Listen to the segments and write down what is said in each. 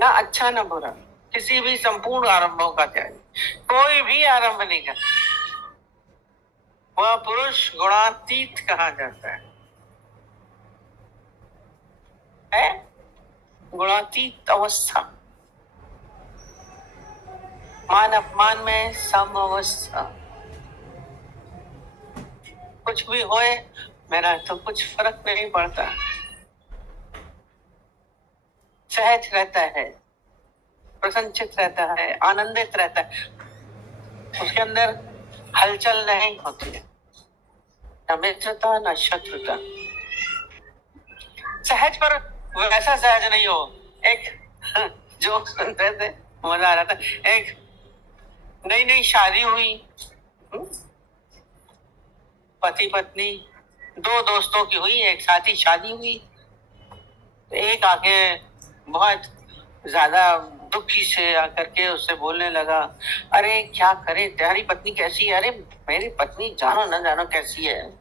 ना अच्छा ना बुरा, किसी भी संपूर्ण आरंभों का त्यागी, कोई भी आरंभ नहीं कर, वह पुरुष गुणातीत कहा जाता है गुणातीत अवस्था, मान अपमान में सम अवस्था, कुछ भी होए मेरा तो कुछ फर्क नहीं पड़ता, सहज रहता है, प्रसन्नचित रहता है, आनंदित रहता है, उसके अंदर हलचल नहीं होती है, न मित्रता न शत्रुता, सहज पर वैसा सहज नहीं हो। एक जो सुनते थे मजा आ रहा था, एक नई नई शादी हुई, पति पत्नी दो दोस्तों की हुई, एक साथ ही शादी हुई, तो एक आके बहुत ज्यादा दुखी से आकर के उससे बोलने लगा, अरे क्या करे, तुम्हारी पत्नी कैसी है? अरे मेरी पत्नी जानो न जानो कैसी है,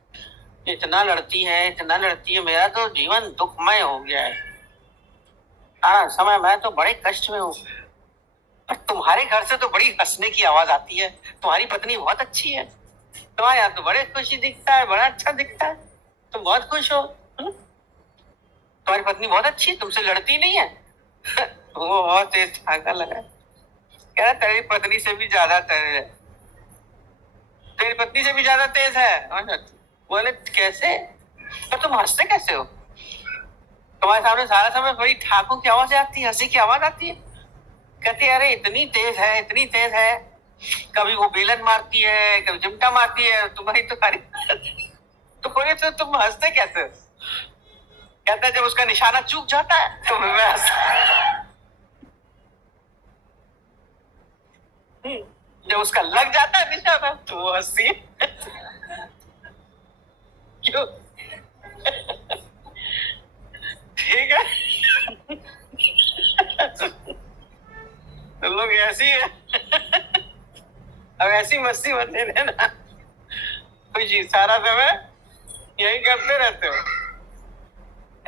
इतना लड़ती है इतना लड़ती है, मेरा तो जीवन दुखमय हो गया है, सारा समय मैं तो बड़े कष्ट में हूँ। पर तुम्हारे घर से तो बड़ी हंसने की आवाज आती है, तुम्हारी पत्नी बहुत अच्छी है, तुम्हारे यहाँ तो बड़े खुशी दिखता है, बड़ा अच्छा दिखता है, तुम बहुत खुश हो, तुम्हारी पत्नी बहुत अच्छी है, तुमसे लड़ती नहीं है। वो बहुत तेज ठाका लगा, कह रहा तेरी पत्नी से भी ज्यादा तेज है, तेरी पत्नी से भी ज्यादा तेज है। बोले कैसे? तो तुम हंसते कैसे हो? तुम्हारे सामने सारा समय बड़ी ठाकुर की आवाज आती है, हंसी की आवाज आती है। कहती है अरे इतनी तेज है इतनी तेज है, कभी वो बेलन मारती है कभी चिमटा मारती है, तुम्हारी तो सारी तो बोले तो तुम हंसते कैसे? कहता है जब उसका निशाना चूक जाता है तो मैं जब उसका लग जाता है निशाना तो वो हंसती है। क्यों? ठीक है, तो लोग ऐसी है। अब ऐसी मस्ती मत ले देना, कुछ सारा समय यही करते रहते हो,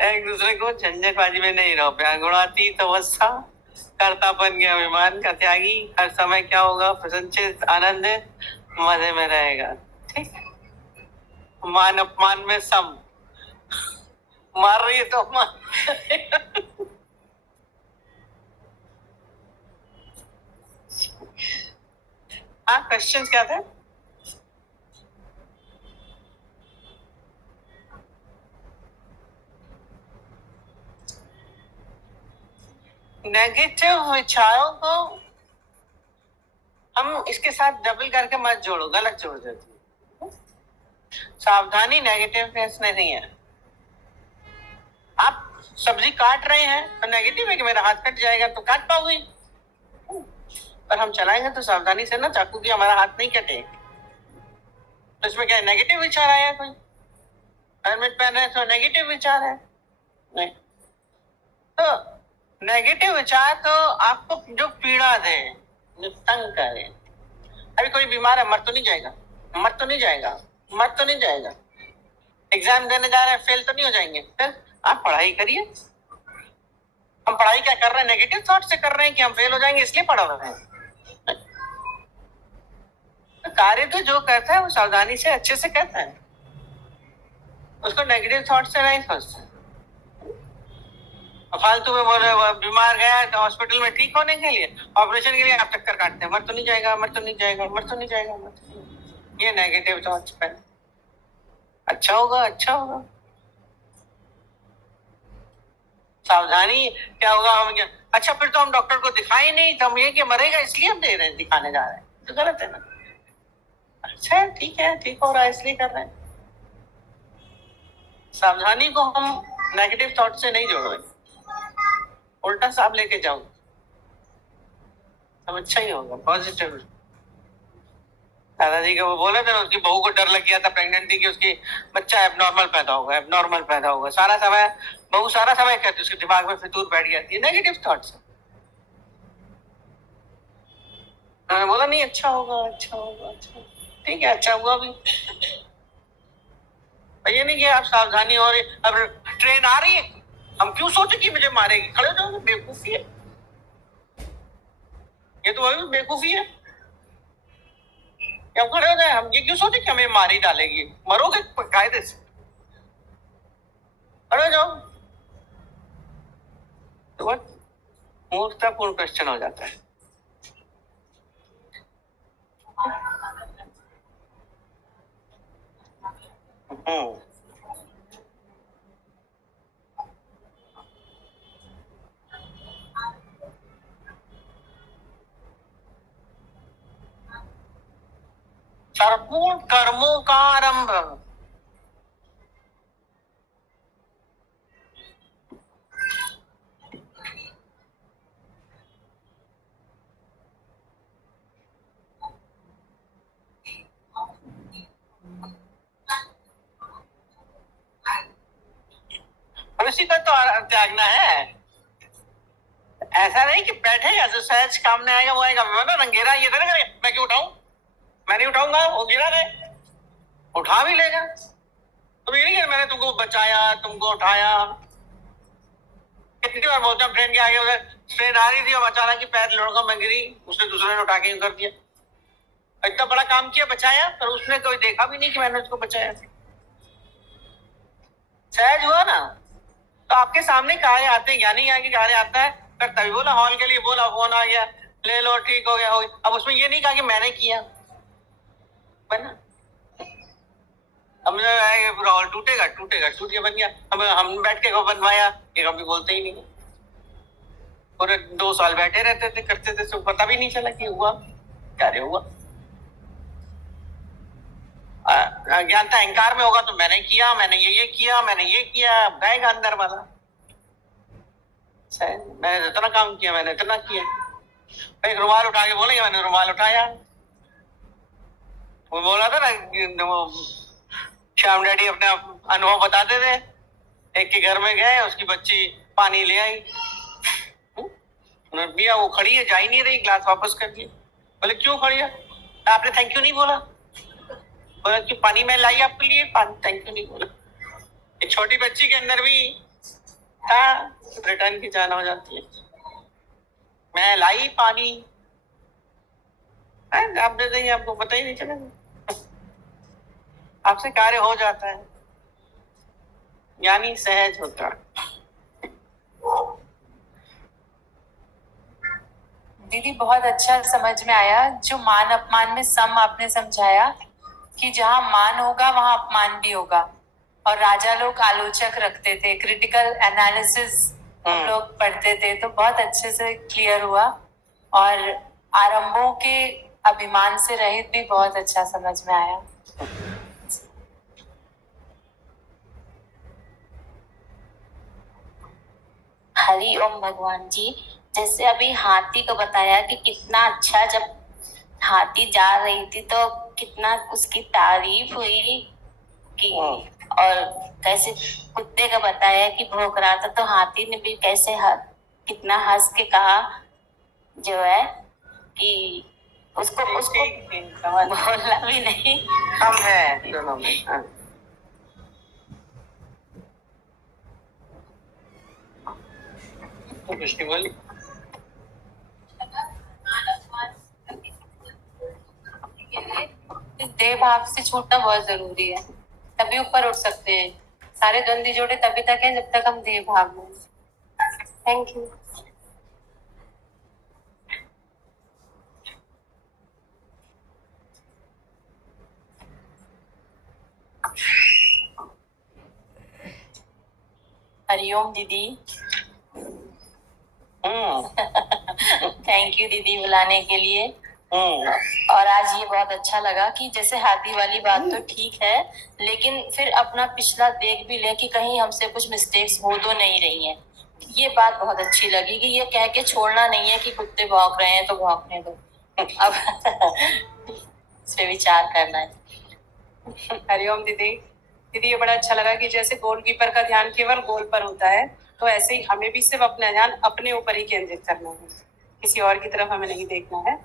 एक दूसरे को झंझटबाजी में नहीं रहो। गुणातीत अवस्था, कर्तापन के अभिमान का त्यागी, हर समय क्या होगा? प्रसन्नचित आनंदित मजे में रहेगा। ठीक, मान अपमान में सम, मार रही है तो मान। हाँ, क्वेश्चंस क्या थे? नेगेटिव विचारों को हम इसके साथ डबल करके मत जोड़ो, गलत जोड़ देती है। सावधानी नेगेटिवनेस नहीं है। आप सब्जी काट रहे हैं तो नेगेटिव है कि मेरा हाथ कट जाएगा, तो काट पाओगे, पर हम चलाएंगे तो सावधानी से ना, चाकू की हमारा हाथ नहीं कटे। तो इसमें क्या नेगेटिव विचार आया? कोई हेलमेट पहन रहे तो नेगेटिव विचार है? नहीं। तो नेगेटिव विचार तो आपको जो पीड़ा दे, जो तंग करे। अभी कोई बीमार है, मर तो नहीं जाएगा, मर तो नहीं जाएगा, मर तो नहीं जाएगा, एग्जाम देने जा रहे हैं, फेल तो नहीं हो जाएंगे, फिर आप पढ़ाई करिए। हम पढ़ाई क्या कर रहे हैं? नेगेटिव थॉट से कर रहे हैं कि हम फेल हो जाएंगे इसलिए पढ़ रहे हैं। तो कार्य तो जो करता है वो सावधानी से अच्छे से करता है, उसको नेगेटिव थॉट से नहीं सोचता। फालतू में बोल रहे बीमार गया है तो हॉस्पिटल में ठीक होने के लिए, ऑपरेशन के लिए आप चक्कर काटते हैं, मर तो नहीं जाएगा, मर तो नहीं जाएगा, मर तो नहीं जाएगा, मर तो नहीं जाएगा। ये नेगेटिव थॉट्स पे अच्छा होगा अच्छा होगा। सावधानी क्या होगा? हम क्या, अच्छा फिर तो हम डॉक्टर को दिखाए नहीं, तो हम ये कि मरेगा इसलिए हम दे रहे हैं, दिखाने जा रहे हैं, तो गलत है ना। अच्छा ठीक है, ठीक हो रहा है इसलिए कर रहे हैं। सावधानी को हम नेगेटिव थॉट से नहीं जोड़ोगे, उल्टा साहब लेके जाओ, सब अच्छा ही होगा, पॉजिटिव। दादाजी को वो बोले थे, उसकी बहू को डर लग गया था, प्रेग्नेंट थी, कि उसकी बच्चा एबनॉर्मल पैदा होगा, एबनॉर्मल पैदा होगा। सारा समय बहू सारा समय कहती, उसके दिमाग में फितूर बैठ जाती है नेगेटिव थॉट से। मैंने बोला नहीं, अच्छा होगा अच्छा होगा अच्छा होगा। ठीक है, अच्छा हुआ भी। ये नहीं कि आप सावधानी, और अब ट्रेन आ रही है, हम क्यों सोचे कि मुझे मारेगी, खड़े हो जाओगे, बेवकूफी है। ये तो अभी बेवकूफी है। क्या खड़े हो गए? हम ये क्यों सोचे कि हमें मार ही डालेगी? मरोगे कायदे से, खड़े हो जाओ। तो बहुत मूर्खतापूर्ण क्वेश्चन हो जाता है। हम्म। सर्वपूर्ण कर्मों का आरंभ। उसी का तो त्यागना है। ऐसा नहीं कि बैठेगा जो सहज काम में आएगा वो आएगा। मैं रंगेरा ये करे, मैं क्यों उठाऊं? मैं नहीं उठाऊंगा, वो गिरा रहे, उठा भी लेगा। तो ये नहीं है मैंने तुमको बचाया, तुमको उठाया। कितनी बार बोलता हूँ, ट्रेन के आगे उधर ट्रेन आ रही थी और अचानक ही पैर लड़का मैं गिरी, उसने दूसरे ने उठा के कर दिया। इतना बड़ा काम किया, बचाया, पर उसने कोई देखा भी नहीं कि मैंने उसको बचाया। सहज हुआ ना। तो आपके सामने कार्य आते हैं, ज्ञानी आगे कार्य आता है, पर तभी बोला, हॉल के लिए बोला, फोन आ गया, ले लो, ठीक हो गया, हो गया। अब उसमें ये नहीं कहा कि मैंने किया, बना। अब हॉल टूटेगा, टूटेगा, टूट गया, बन गया। हम बैठ के बनवाया, ये कभी बोलते ही नहीं। पूरे 2 साल बैठे रहते थे, करते थे, सब पता भी नहीं चला कि हुआ कार्य हुआ। ज्ञानता अहंकार में होगा तो मैंने किया, मैंने ये किया, मैंने ये किया, बहेगा अंदर वाला। मैंने इतना काम किया, मैंने इतना किया। एक रुमाल उठा के बोलेंगे मैंने रुमाल उठाया। वो बोला था ना, वो श्याम डैडी अपने अनुभव बताते थे। एक के घर में गए, उसकी बच्ची पानी ले आई, उन्होंने पिया, वो खड़ी है, जा ही नहीं रही, ग्लास वापस कर दिया। बोले क्यों खड़ी है? आपने थैंक यू नहीं बोला। बोला कि पानी मैं लाई आपके लिए, पानी थैंक यू नहीं बोला। एक छोटी बच्ची के अंदर भी था, रिटर्न की जान हो जाती है। मैं लाई पानी, आप दे देंगे, आपको पता ही नहीं चलेगा, आपसे कार्य हो जाता है। यानी सहज होता है। दीदी बहुत अच्छा समझ में आया, जो मान अपमान में सम आपने समझाया कि जहाँ मान होगा वहां अपमान भी होगा। और राजा लोग आलोचक रखते थे, क्रिटिकल एनालिसिस हम लोग पढ़ते थे, तो बहुत अच्छे से क्लियर हुआ। और आरंभों के अभिमान से रहित भी बहुत अच्छा समझ में आया। हरि ओम भगवान जी। जैसे अभी हाथी को बताया कि कितना अच्छा, जब हाथी जा रही थी तो कितना उसकी तारीफ हुई कि, और कैसे कुत्ते का बताया कि भौंक रहा था तो हाथी ने भी कैसे कितना हंस के कहा जो है कि उसको बोलना भी नहीं, हम है दोनों में। तो कुछ नहीं बोली। इस देह भाव से छूटना बहुत जरूरी है, तभी ऊपर उठ सकते हैं। सारे द्वंद्व जोड़े तभी तक है जब तक हम देह भाव में। Thank you. हरिओम दीदी। थैंक यू दीदी बुलाने के लिए। और आज ये बहुत अच्छा लगा कि जैसे हाथी वाली बात तो ठीक है, लेकिन फिर अपना पिछला देख भी ले कि कहीं हमसे कुछ मिस्टेक्स हो तो नहीं रही हैं। ये बात बहुत अच्छी लगी कि ये कह के छोड़ना नहीं है कि कुत्ते भौंक रहे हैं तो भौंकने दो, अब इस पे विचार करना है। हरिओम दीदी। दीदी ये बड़ा अच्छा लगा कि जैसे गोलकीपर का ध्यान केवल गोल पर होता है, तो ऐसे ही हमें भी सिर्फ अपना ध्यान अपने ऊपर ही केंद्रित करना है, किसी और की तरफ हमें नहीं देखना है।